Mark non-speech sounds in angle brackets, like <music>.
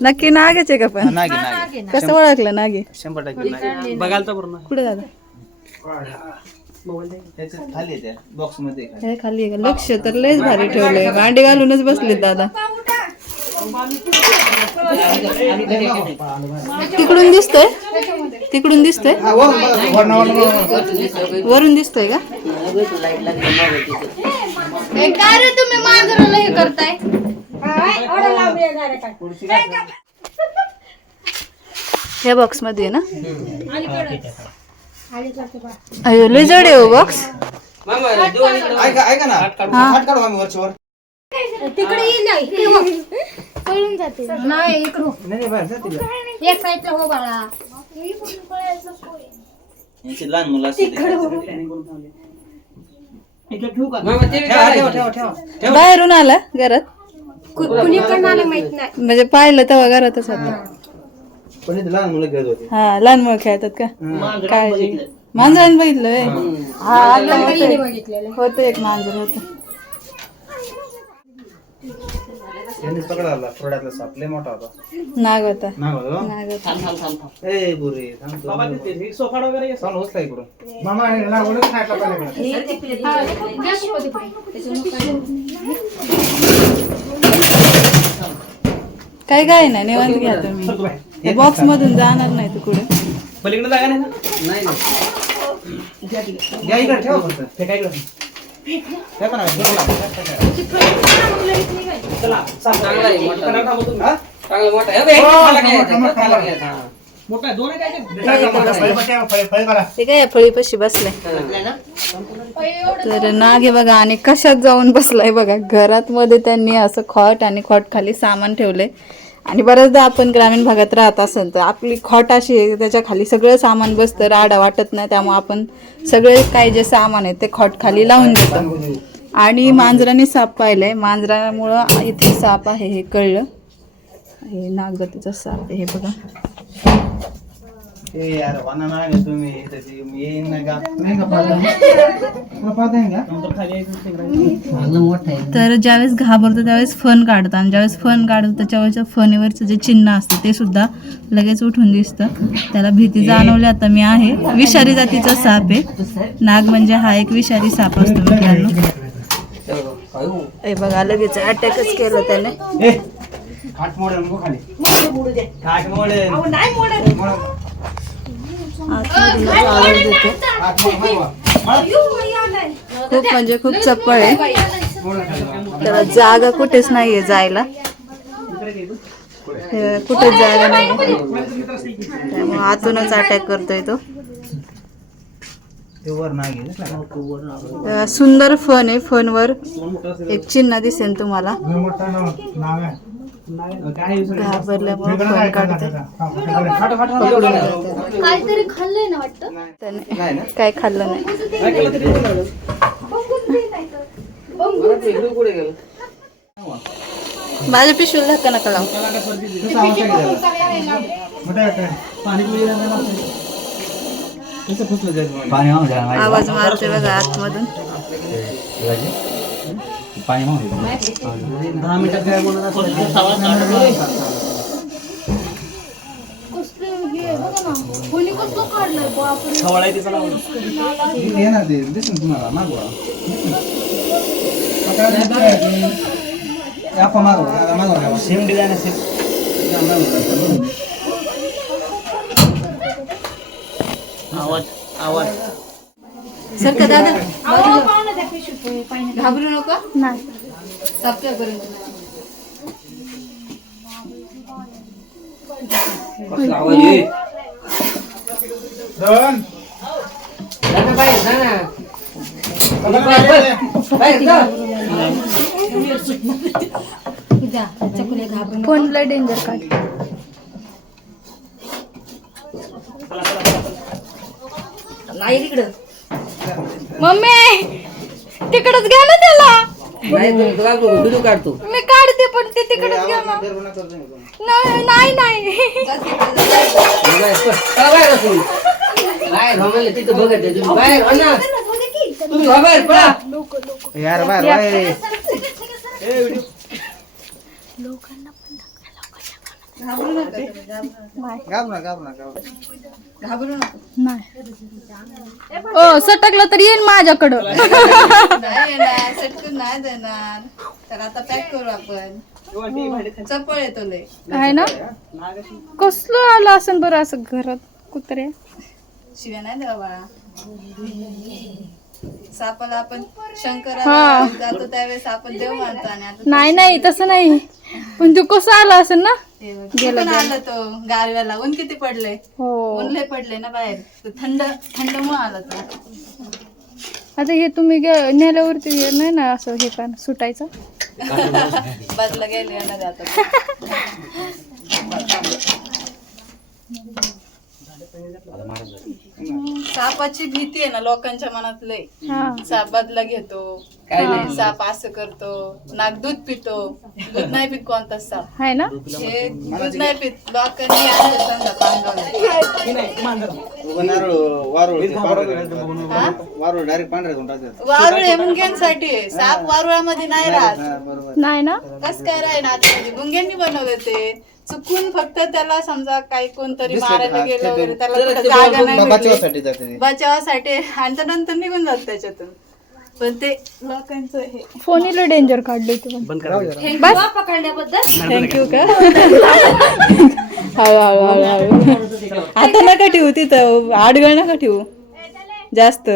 नक्की नागेच आहे का पण? नागे नागे कसं ओळखलं नागे शंभर टक्के नागे बघायला तर पूर्ण. कुठे दादा? खाली आहे त्या बॉक्समध्ये आहे. हे खाली आहे का? लक्ष तर लयच भारी ठेवलंय. भांडी घालूनच बसलेत दादा. तिकडून दिसतोय? तिकडून दिसतोय? हा, वरून दिसतोय का? काय रे तुम्ही मांजराला हे करताय? ह्या बॉक्समध्ये ना? अयो लय जड आहे हो बॉक्स. ऐका ना. तिकडे येईल. पळून जाते. नाही. एक साईडला हो बाळा. लहान मुलं असते बाहेरून आला घरात. कुणीकडनं आलं माहीत नाही. म्हणजे पाहिलं तेव्हा घरातच होता. पण इथे लहान मुलं खेळत होते. हा लहान मुलं खेळतात का? काळजी. मांजरानं बघितलं व्हय? हा आलं होतं. बघितलेलं. होतं एक मांजर होत त्यांनीच पकडायला थोड्यातला साप. लय मोठा होता. नाग नाग नाग ए बुरे. थांब तो. काय काय नाही निवांत घ्या तुम्ही. बॉक्स मधून जाणार नाही तू कुठे. पलीकडे जागा नाही ना? नाही इकडे ठेवा फक्त. ते काय चांगला मोठा. मी. हा? चांगला मोठा. हा. मोठा आहे, दोन ते? ते काय फळी पशी बसलाय तर नाग आहे बघा आणि कशात जाऊन बसलाय बघा. घरात मध्ये त्यांनी असं खॉट आणि खॉट खाली सामान ठेवलंय आणि बऱ्याचदा आपण ग्रामीण भागात राहत असेल तर आपली खॉट अशी आहे त्याच्याखाली सगळं सामान बसतं राडा वाटत नाही त्यामुळे आपण सगळे काही जे सामान आहे ते खॉट खाली लावून देतो. आणि मांजराने साप पाहिलंय. मांजरामुळं इथे साप आहे हे कळलं. हे नागजातीचा साप आहे हे बघा. ए यार वाना नाग आहे तुम्ही इथं ते मी येईन ना का नाही का पाहता तुला पाहता येईन का नंतर खाली यायचं तिकडे. तर ज्यावेळेस घाबरतो त्यावेळेस फन काढतो. आणि ज्यावेळेस फन काढतो त्याच्यावरच्या फणीवरचं जे चिन्ह असतं ते सुद्धा लगेच उठून दिसतं. त्याला भीती जाणवली आता मी आहे. विषारी जातीचा साप आहे. नाग म्हणजे हा एक विषारी साप असतो मित्रांनो. हे बघा लगेच अटॅकच केलं त्याने. ए खाट मोडेल नको खाली. खाट मोडेल आतमधूनच आवाज देतो खाट मोड मागवा. खूप म्हणजे खूप चप्पळ आहे. त्याला जागा कुठेच नाहीये जायला. हे कुठेच जागा नाही त्यामुळे आतूनच अटॅक करतोय तो. वर? अ, सुंदर फन आहे. फनवर एक चिन्ह दिसेल तुम्हाला. घाबरल्यामुळे फन काढते. काहीतरी खाल्लंय ना वाटतं? त्याने नाही ना? काय खाल्लं नाही. काय केलं तरी ते कळलं. इकडे पुढे गेलं. माझ्या पिशवीला धक्का नका लावू. तसं आवश्यक आहे त्याला. पाणी पिलं नाही ना. द्या आवाज मारते बघा आतमधून. मागू दहा मिनिटात काय बोलत ते दिसेल तुम्हाला मागवा. मागवा सेम डिझाईन असेल आवाज आवाज. सर का दादा घाबरू नका? नाही. कसला आवाज आहे? जा ना बाहेर, जा ना. बाहेर जा. फोनला डेंजर काढ. नाही तिकडं मम्मी! तिकडच घ्या ना त्याला नाही काढतो व्हिडिओ काढतो मी काढते पण ते तिकडच घ्या ना नाही नाही नाही बाहेर पळ. चला बाहेर असू. बाहेर हो म्हणलं, तिथं बघत आहे तुम्ही. बाहेर हो ना. तुम्ही हो बाहेर पळा. यार बाहेर बाहेर घाबरू नका तुम्ही, घाबरू नका. घाबरा घाबरा घाबरा घाबरू नका. नाही. ओ सटकलं तर येईन माझ्याकडं. नाही येणार सटकून नाही देणार. तर आता पॅक करू आपण. चपळ येतो लय. आहे ना? कसलं आलं असेल बरं असं घरात कुत्र्या शिव्या नाही देवा बाळा. सापाला आपण हा. शंकराला जातो त्यावेळेस आपण देव मानतो आणि आता नाही नाही तसं नाही. पण तू कसं आलं असेल ना? कुठून आलं तो गारव्याला ऊन किती पडले हो. ऊन लय पडले ना बाहेर. थंड थंड मुळे आला तो. आता हे तुम्ही नेल्यावरती हे नाही ना असं हे का सुटायचं? बदला गेले ना जातात सापाची भीती आहे ना लोकांच्या मनात लय. हा. साप बदला घेतो. साप असं करतो नाक दूध पितो दूध नाही पित कोणताच साप. आहे ना? हे दूध नाही पित लोकांनी असं समजा नारळ वारुळ ते पांढरं करून टाकतात. वारुळ डायरेक्ट करून टाकतात वारुळ हे मुंग्यांसाठी आहे. साप वारुळामध्ये नाही राहत. हा, बरोबर. नाही ना? कस काय राहील आतमध्ये मुंग्यांनी बनवलं ते. चुकून फक्त त्याला समजा काही कोणतरी मारायला? गेलं वगैरे त्याला कुठं जागा नाही भेटली. बचावासाठी जाते ते. बचावासाठी. आणि त्यानंतर निघून जात त्याच्यातून. पण ते लोकांचं हे. फोनीला डेंजर काढले तू थँक्यू का? <laughs> हळू हळू हळू हळू. आता नका ठेवू तिथं. आडगळ नका ठेवू. जास्त.